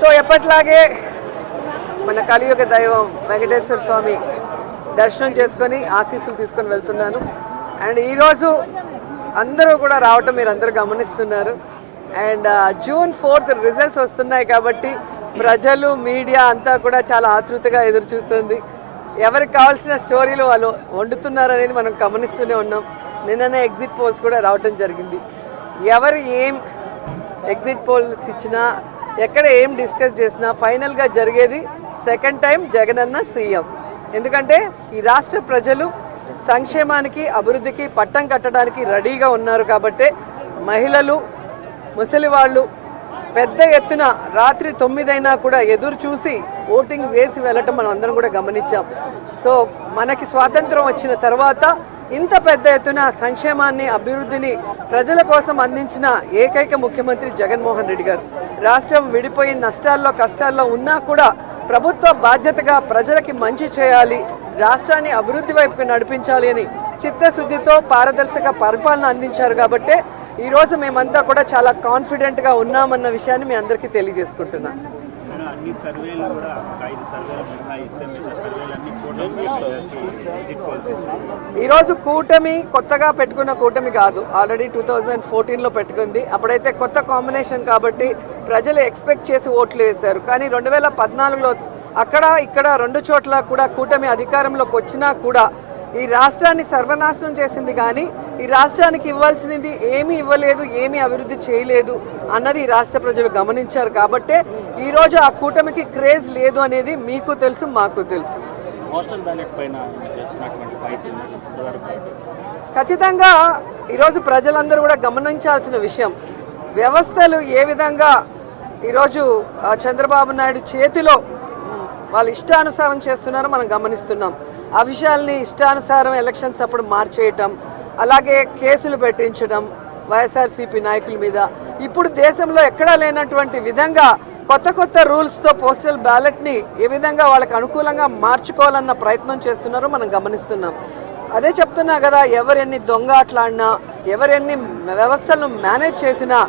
So ఎప్పట్లాగే మన కలియుగ దైవం వెంకటేశ్వర స్వామి దర్శనం చేసుకొని ఆశీస్సులు తీసుకొని వెళ్తున్నాను. అండ్ ఈరోజు అందరూ కూడా రావటం మీరు అందరూ గమనిస్తున్నారు. అండ్ June 4th రిజల్ట్స్ వస్తున్నాయి కాబట్టి ప్రజలు మీడియా అంతా కూడా చాలా ఆతృతగా ఎదురు చూస్తుంది. ఎవరికి కావాల్సిన స్టోరీలు వాళ్ళు వండుతున్నారు అనేది మనం గమనిస్తూనే ఉన్నాం. నిన్ననే ఎగ్జిట్ పోల్స్ కూడా రావటం జరిగింది. ఎవరు ఏం ఎగ్జిట్ పోల్స్ ఇచ్చినా ఎక్కడ ఏం డిస్కస్ చేసినా ఫైనల్గా జరిగేది సెకండ్ టైం జగనన్న సీఎం. ఎందుకంటే ఈ రాష్ట్ర ప్రజలు సంక్షేమానికి అభివృద్ధికి పట్టం కట్టడానికి రెడీగా ఉన్నారు కాబట్టే మహిళలు ముసలి వాళ్ళు పెద్ద ఎత్తున రాత్రి 9 అయినా కూడా ఎదురు చూసి ఓటింగ్ వేసి వెళ్ళటం మనం అందరం కూడా గమనించాం. సో మనకి స్వాతంత్రం వచ్చిన తర్వాత ఇంత పెద్ద ఎత్తున సంక్షేమాన్ని అభివృద్ధిని ప్రజల కోసం అందించిన ఏకైక ముఖ్యమంత్రి జగన్మోహన్ రెడ్డి గారు. రాష్ట్రం విడిపోయి నష్టాల్లో కష్టాల్లో ఉన్నా కూడా ప్రభుత్వ బాధ్యతగా ప్రజలకి మంచి చేయాలి, రాష్ట్రాన్ని అభివృద్ధి వైపుకు నడిపించాలి అని చిత్తశుద్ధితో పారదర్శక పరిపాలన అందించారు. కాబట్టే ఈరోజు మేమంతా కూడా చాలా కాన్ఫిడెంట్గా ఉన్నామన్న విషయాన్ని మీ అందరికీ తెలియజేసుకుంటున్నాం. ఈరోజు కూటమి కొత్తగా పెట్టుకున్న కూటమి కాదు, ఆల్రెడీ 2014లో పెట్టుకుంది. అప్పుడైతే కొత్త కాంబినేషన్ కాబట్టి ప్రజలు ఎక్స్పెక్ట్ చేసి ఓట్లు వేశారు. కానీ 2014లో అక్కడ ఇక్కడ 2 చోట్ల కూడా కూటమి అధికారంలోకి వచ్చినా కూడా ఈ రాష్ట్రాన్ని సర్వనాశనం చేసింది. కానీ ఈ రాష్ట్రానికి ఇవ్వాల్సినది ఏమీ ఇవ్వలేదు, ఏమీ అభివృద్ధి చేయలేదు అన్నది ఈ రాష్ట్ర ప్రజలు గమనించారు. కాబట్టే ఈరోజు ఆ కూటమికి క్రేజ్ లేదు అనేది మీకు తెలుసు, మాకు తెలుసు. ఖచ్చితంగా ఈరోజు ప్రజలందరూ కూడా గమనించాల్సిన విషయం, వ్యవస్థలు ఏ విధంగా ఈరోజు చంద్రబాబు నాయుడు చేతిలో వాళ్ళు ఇష్టానుసారం చేస్తున్నారో మనం గమనిస్తున్నాం. ఆ విషయాల్ని ఇష్టానుసారం ఎలక్షన్స్ అప్పుడు మార్చేయటం, అలాగే కేసులు పెట్టించడం వైఎస్ఆర్సీపీ నాయకుల మీద. ఇప్పుడు దేశంలో ఎక్కడా లేనటువంటి విధంగా కొత్త కొత్త రూల్స్తో పోస్టల్ బ్యాలెట్ని ఏ విధంగా వాళ్ళకి అనుకూలంగా మార్చుకోవాలన్న ప్రయత్నం చేస్తున్నారో మనం గమనిస్తున్నాం. అదే చెప్తున్నా కదా, ఎవరెన్ని దొంగ ఆటలాడినా, ఎవరెన్ని వ్యవస్థలను మేనేజ్ చేసినా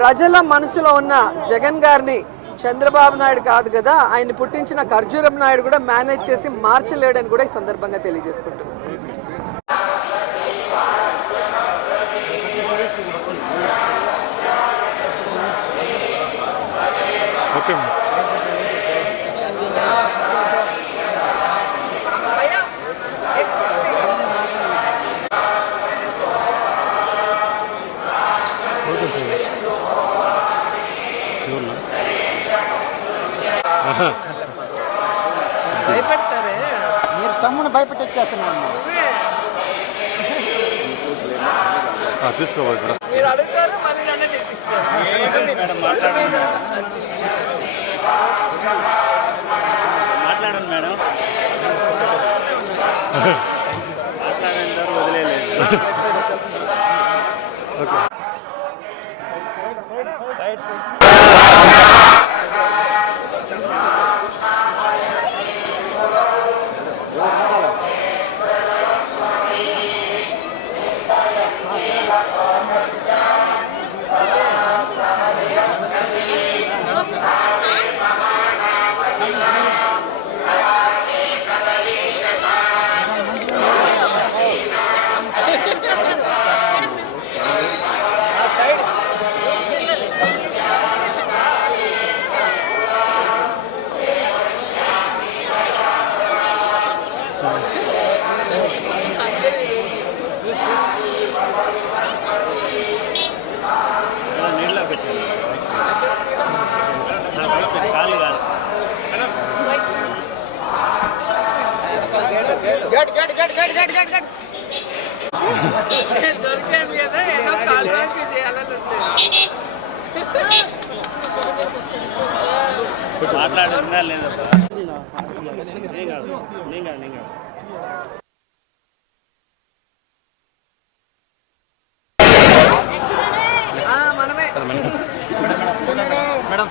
ప్రజల మనసులో ఉన్న జగన్ గారిని చంద్రబాబు నాయుడు కాదు కదా, ఆయన పుట్టించిన ఖర్జూరం నాయుడు కూడా మేనేజ్ చేసి మార్చలేడని కూడా ఈ సందర్భంగా తెలియజేసుకుంటున్నాను. భయపెడతారే మీరు తమ్ముని భయపెట్టేస్తున్నాను. మీరు అడుగుతారు, మళ్ళీ నన్నే తెచ్చిస్తారు. మాట్లాడండి మేడం, మాట్లాడండి, వదిలేదు. దొరికాను కదా, ఏదో కాంట్రాక్ట్ చేయాలని ఉంటుంది. మాట్లాడుతున్నా లేదా మనమే మేడం